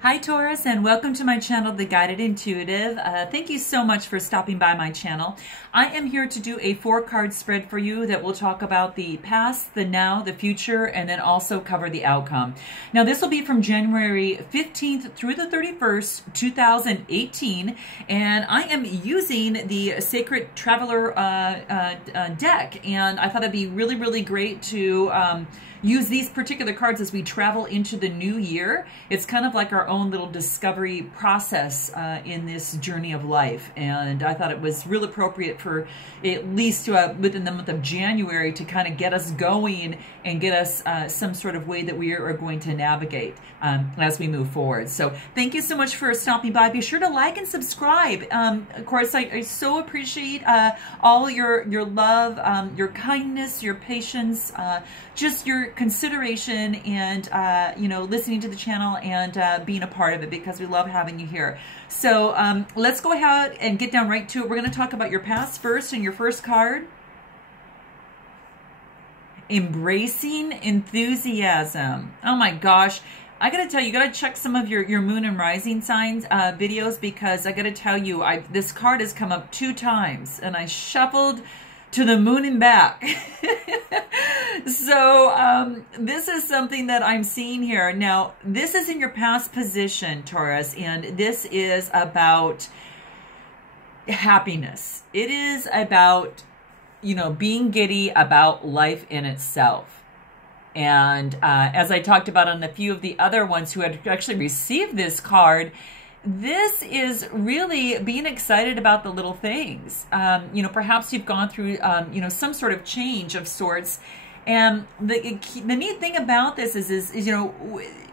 Hi Taurus, and welcome to my channel, The Guided Intuitive. Thank you so much for stopping by my channel. I am here to do a 4-card spread for you that will talk about the past, the now, the future, and then also cover the outcome. Now this will be from January 15th through the 31st, 2018, and I am using the Sacred Traveler deck, and I thought it'd be really great to use these particular cards as we travel into the new year. It's kind of like our own little discovery process in this journey of life. And I thought it was real appropriate for at least within the month of January to kind of get us going and get us some sort of way that we are going to navigate as we move forward. So thank you so much for stopping by. Be sure to like and subscribe. Of course, I so appreciate all your love, your kindness, your patience, just your consideration and listening to the channel and being a part of it, because we love having you here. So let's go ahead and get down right to it. We're going to talk about your past first, and your first card, embracing enthusiasm. Oh my gosh, I gotta tell you, you gotta check some of your moon and rising signs videos, because I gotta tell you, this card has come up 2 times and I shuffled to the moon and back. So this is something that I'm seeing here. Now, this is in your past position, Taurus, and this is about happiness. It is about, being giddy about life in itself. And as I talked about on a few of the other ones who had actually received this card, this is really being excited about the little things. Perhaps you've gone through, some sort of change of sorts. And the neat thing about this is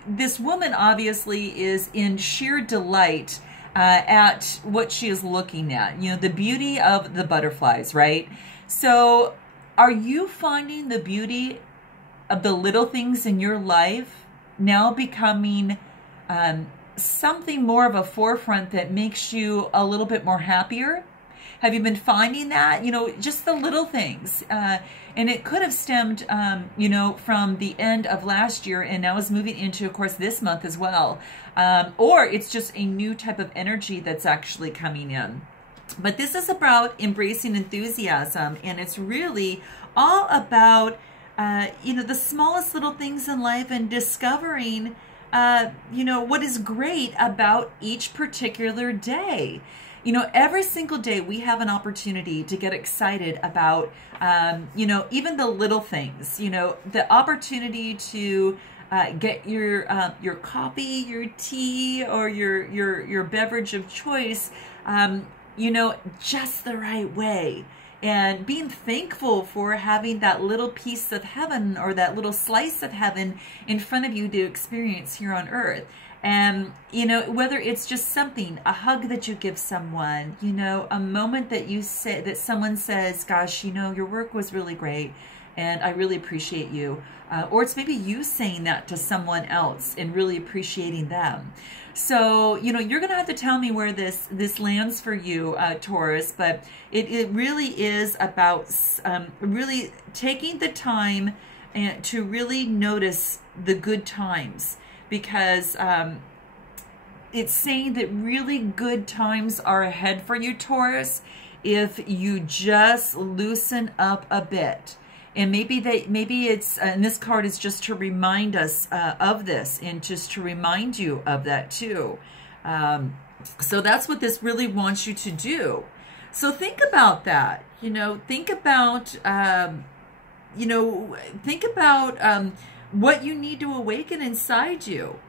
this woman obviously is in sheer delight at what she is looking at. The beauty of the butterflies, right? So are you finding the beauty of the little things in your life now becoming something more of a forefront that makes you a little bit more happier? Have you been finding that? Just the little things. And it could have stemmed, from the end of last year and now is moving into, of course, this month as well. Or it's just a new type of energy that's actually coming in. But this is about embracing enthusiasm, and it's really all about, the smallest little things in life and discovering what is great about each particular day. Every single day we have an opportunity to get excited about, even the little things, the opportunity to get your coffee, your tea, or your beverage of choice, just the right way. And being thankful for having that little piece of heaven or that little slice of heaven in front of you to experience here on earth. And, whether it's just something, a hug that you give someone, a moment that you say, that someone says, gosh, your work was really great and I really appreciate you. Or it's maybe you saying that to someone else and really appreciating them. So, you're going to have to tell me where this lands for you, Taurus, but it really is about really taking the time and to really notice the good times, because it's saying that really good times are ahead for you, Taurus, if you just loosen up a bit. And maybe it's, and this card is just to remind us of this, and just to remind you of that too. So that's what this really wants you to do. So think about that. Think about, what you need to awaken inside you.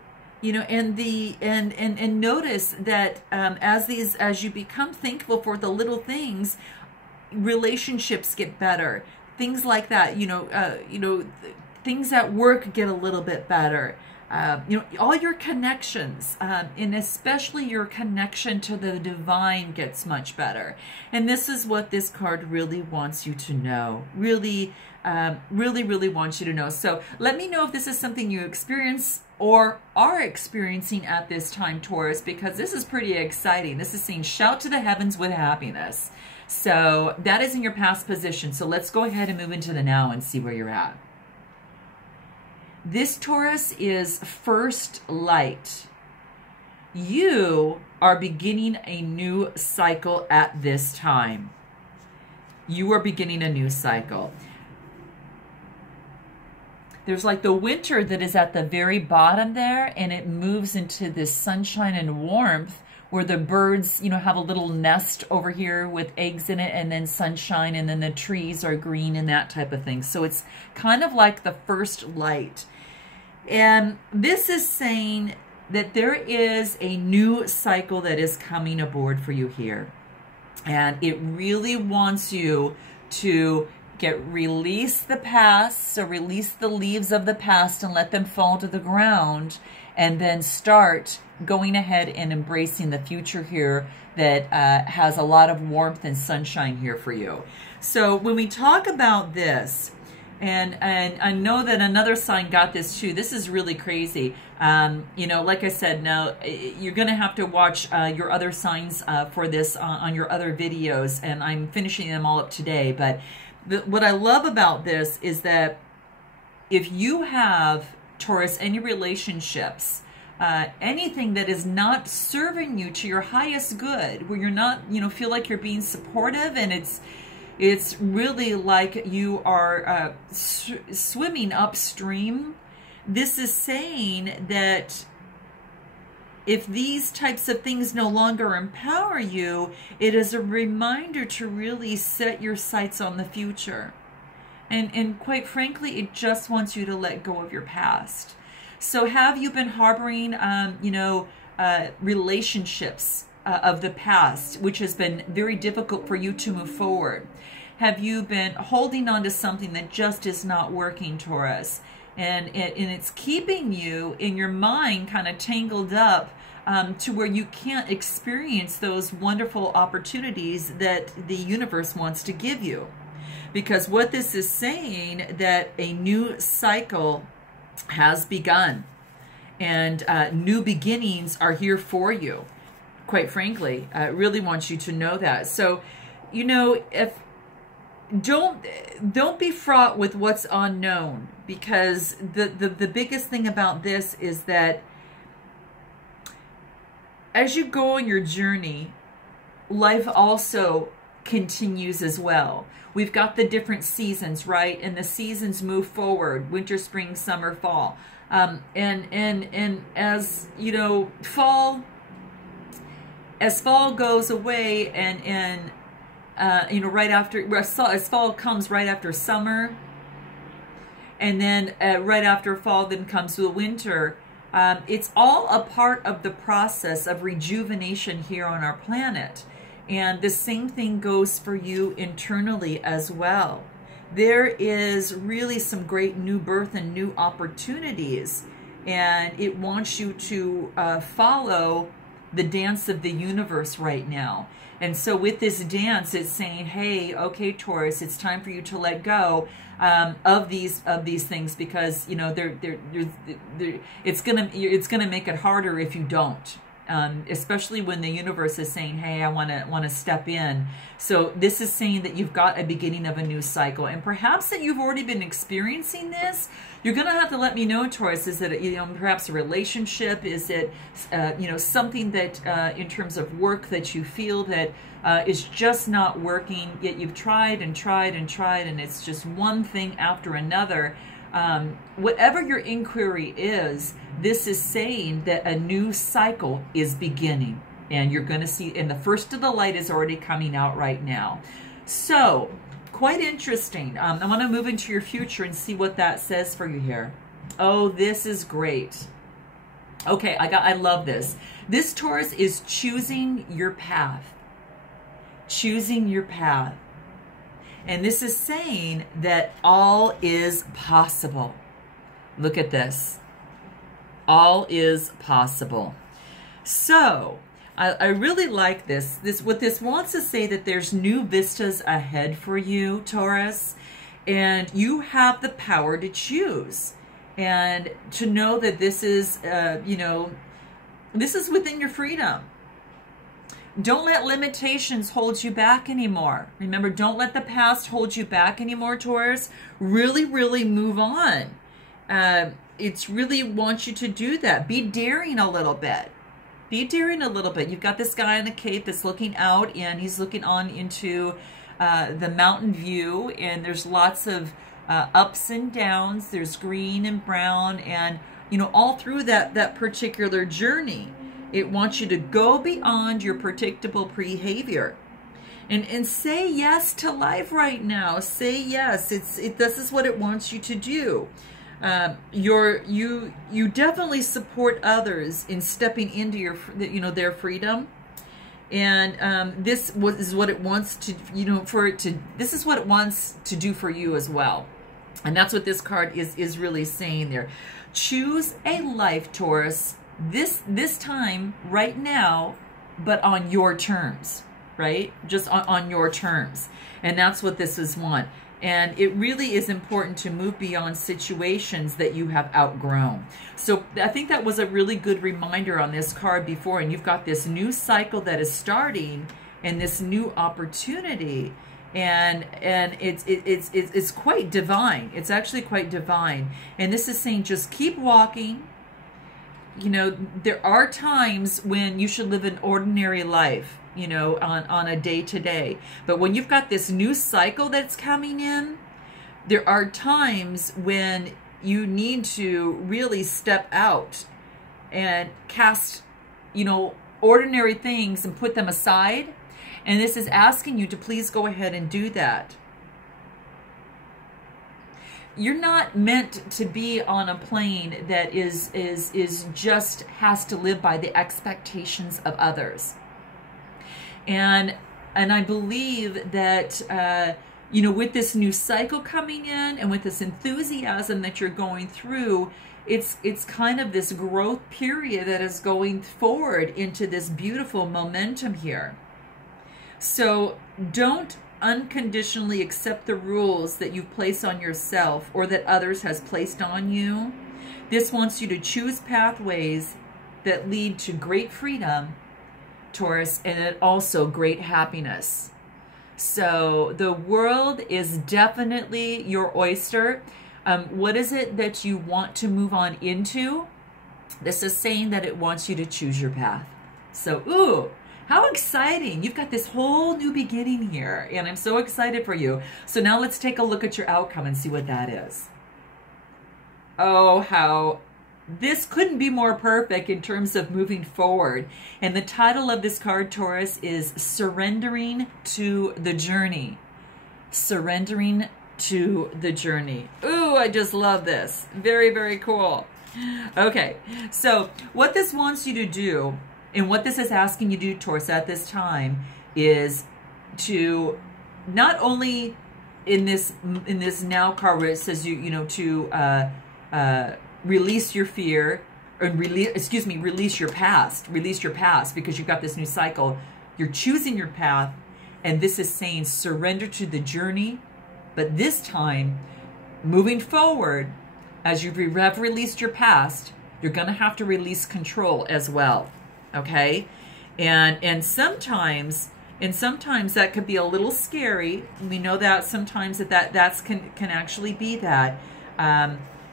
And notice that as you become thankful for the little things, relationships get better. Things like that, things at work get a little bit better. All your connections, and especially your connection to the divine, gets much better. And this is what this card really wants you to know. Really wants you to know. So let me know if this is something you experience or are experiencing at this time, Taurus, because this is pretty exciting. This is saying shout to the heavens with happiness. So that is in your past position. So let's go ahead and move into the now and see where you're at. This Taurus is first light. you are beginning a new cycle at this time. You are beginning a new cycle. There's like the winter that is at the very bottom there, and it moves into this sunshine and warmth where the birds, you know, have a little nest over here with eggs in it, and then sunshine, and then the trees are green and that type of thing. So it's kind of like the first light. And this is saying that there is a new cycle that is coming aboard for you here. And it really wants you to release the past, so release the leaves of the past and let them fall to the ground, and then start going ahead and embracing the future here that has a lot of warmth and sunshine here for you. So when we talk about this, and I know that another sign got this too. This is really crazy. You know, like I said, now you're going to have to watch your other signs for this on your other videos, and I'm finishing them all up today. But what I love about this is that if you have, Taurus, any relationships, anything that is not serving you to your highest good, where you're not, you know, feel like you're being supportive, and it's really like you are swimming upstream. This is saying that if these types of things no longer empower you, it is a reminder to really set your sights on the future. And quite frankly, it just wants you to let go of your past. So have you been harboring, you know, relationships of the past, which has been very difficult for you to move forward? Have you been holding on to something that just is not working, Taurus? And it's keeping you in your mind kind of tangled up to where you can't experience those wonderful opportunities that the universe wants to give you. Because what this is saying, that a new cycle has begun, and new beginnings are here for you. Quite frankly, I really want you to know that. So, you know, if don't be fraught with what's unknown, because the biggest thing about this is that as you go on your journey, life also continues as well. We've got the different seasons, right? And the seasons move forward: winter, spring, summer, fall. And as you know, as fall goes away, and you know, right after, as fall comes right after summer, and then right after fall then comes the winter. It's all a part of the process of rejuvenation here on our planet. And the same thing goes for you internally as well. There is really some great new birth and new opportunities, and it wants you to follow the dance of the universe right now. And so with this dance, it's saying, hey, okay, Taurus, it's time for you to let go of these things, because you know it's gonna make it harder if you don't. Especially when the universe is saying, hey, I want to step in. So this is saying that you've got a beginning of a new cycle, and perhaps that you've already been experiencing this. You're going to have to let me know, Taurus. Is it, you know, perhaps a relationship? Is it, you know, something that in terms of work that you feel that is just not working, yet you've tried and tried and tried, and it's just one thing after another. Whatever your inquiry is, this is saying that a new cycle is beginning, and you're going to see, and the first of the light is already coming out right now. So quite interesting. I want to move into your future and see what that says for you here. Oh, this is great. Okay, I love this. This, Taurus, is choosing your path. Choosing your path. And this is saying that all is possible. Look at this. All is possible. So, I really like this. What this wants to say, that there's new vistas ahead for you, Taurus, and you have the power to choose, and to know that this is, you know, this is within your freedom. Don't let limitations hold you back anymore. Remember, don't let the past hold you back anymore, Taurus. Really, really move on. It's really wants you to do that. Be daring a little bit. Be daring a little bit. You've got this guy in a cape that's looking out, and he's looking on into the mountain view, and there's lots of ups and downs. There's green and brown, and you know, all through that particular journey, it wants you to go beyond your predictable behavior. And say yes to life right now. Say yes. This is what it wants you to do. You definitely support others in stepping into your, you know, their freedom. And this is what it wants to, you know, this is what it wants to do for you as well. And that's what this card is really saying there. Choose a life, Taurus, this time, right now, but on your terms, right? Just on your terms. And that's what this is want. And it really is important to move beyond situations that you have outgrown. So I think that was a really good reminder on this card before. And you've got this new cycle that is starting and this new opportunity. And it's quite divine. It's actually quite divine. And this is saying just keep walking. You know, there are times when you should live an ordinary life, you know, on a day-to-day. But when you've got this new cycle that's coming in, there are times when you need to really step out and cast, you know, ordinary things and put them aside. And this is asking you to please go ahead and do that. You're not meant to be on a plane that is just has to live by the expectations of others. And I believe that, you know, with this new cycle coming in and with this enthusiasm that you're going through, it's kind of this growth period that is going forward into this beautiful momentum here. So don't unconditionally accept the rules that you've placed on yourself or that others has placed on you. This wants you to choose pathways that lead to great freedom, Taurus, and also great happiness. So the world is definitely your oyster. What is it that you want to move on into? This is saying that it wants you to choose your path. So, ooh, how exciting. You've got this whole new beginning here, and I'm so excited for you. So now let's take a look at your outcome and see what that is. Oh, how this couldn't be more perfect in terms of moving forward. And the title of this card, Taurus, is Surrendering to the Journey. Surrendering to the Journey. Ooh, I just love this. Very, very cool. Okay, so what this wants you to do, and what this is asking you to do, Taurus, at this time, is to not only in this now card where it says to release your fear, or release your past, because you've got this new cycle. You're choosing your path, and this is saying surrender to the journey. But this time, moving forward, as you have released your past, you're going to have to release control as well. Okay, and sometimes that could be a little scary. We know that sometimes that can actually be that.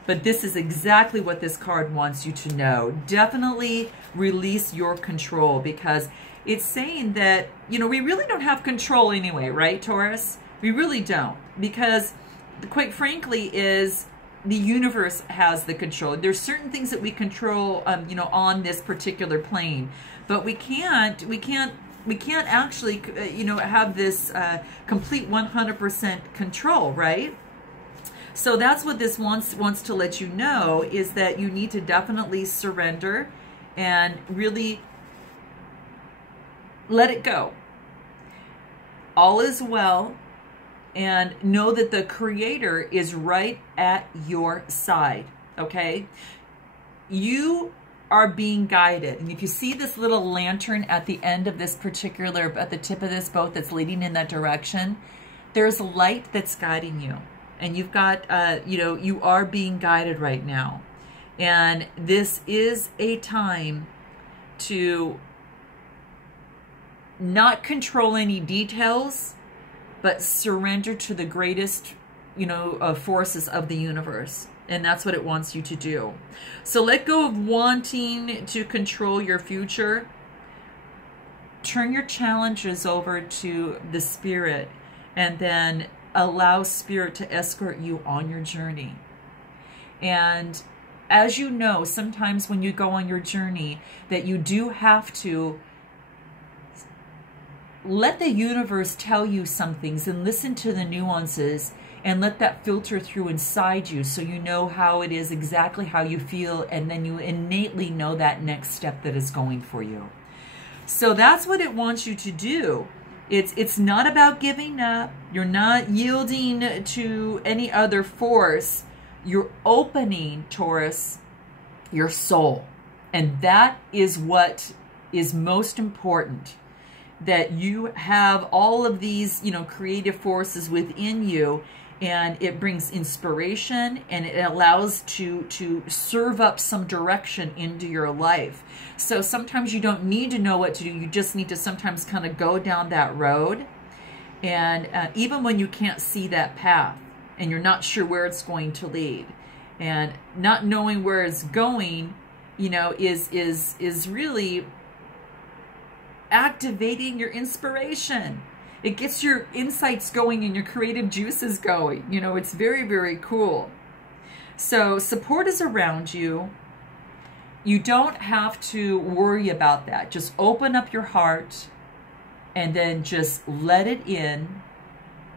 But this is exactly what this card wants you to know. Definitely release your control, because it's saying that, you know, we really don't have control anyway, right, Taurus? We really don't, because quite frankly is the universe has the control. There's certain things that we control, you know, on this particular plane, but we can't actually, you know, have this complete 100% control, right? So that's what this wants to let you know, is that you need to definitely surrender and really let it go. All is well. And know that the Creator is right at your side, okay? You are being guided. And if you see this little lantern at the end of this particular, at the tip of this boat that's leading in that direction, there's a light that's guiding you. And you've got, you know, you are being guided right now. And this is a time to not control any details, but surrender to the greatest, you know, forces of the universe. And that's what it wants you to do. So let go of wanting to control your future. Turn your challenges over to the Spirit, and then allow Spirit to escort you on your journey. And as you know, sometimes when you go on your journey, that you do have to let the universe tell you some things and listen to the nuances and let that filter through inside you, so you know how it is, exactly how you feel, and then you innately know that next step that is going for you. So that's what it wants you to do. It's not about giving up. You're not yielding to any other force. You're opening, Taurus, your soul. And that is what is most important. That you have all of these, creative forces within you, and it brings inspiration, and it allows to serve up some direction into your life. So sometimes you don't need to know what to do. You just need to sometimes kind of go down that road. And even when you can't see that path and you're not sure where it's going to lead, and not knowing where it's going, is really activating your inspiration. It gets your insights going and your creative juices going. It's very, very cool. So support is around you. You don't have to worry about that. Just open up your heart and then just let it in,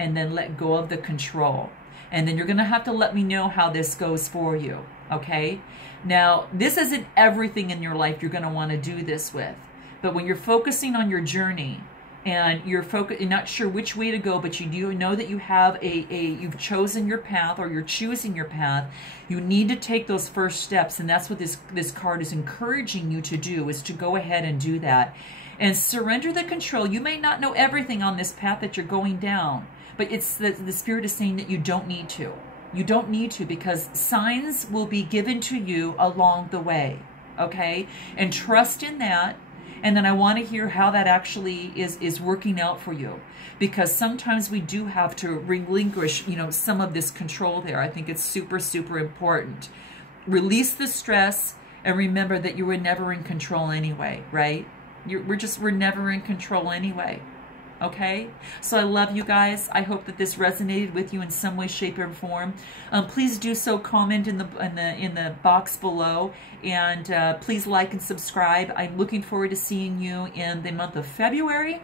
and then let go of the control. And then you're going to have to let me know how this goes for you. Okay? Now, this isn't everything in your life you're going to want to do this with. But when you're focusing on your journey, and you're not sure which way to go, but you do know that you have you've chosen your path, or you're choosing your path, you need to take those first steps. And that's what this card is encouraging you to do, is to go ahead and do that. And surrender the control. You may not know everything on this path that you're going down, but it's the Spirit is saying that you don't need to. You don't need to, because signs will be given to you along the way. Okay? And trust in that. And then I want to hear how that actually is working out for you, because sometimes we do have to relinquish, some of this control there. I think it's super, super important. Release the stress, and remember that you were never in control anyway, right? We're never in control anyway. Okay? So I love you guys. I hope that this resonated with you in some way, shape, or form. Please do so. Comment in the box below, and please like and subscribe. I'm looking forward to seeing you in the month of February,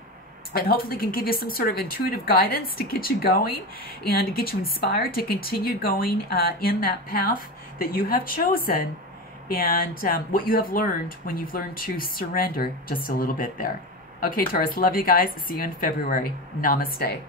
and hopefully can give you some sort of intuitive guidance to get you going and to get you inspired to continue going in that path that you have chosen, and what you have learned when you've learned to surrender just a little bit there. Okay, Taurus, love you guys. See you in February. Namaste.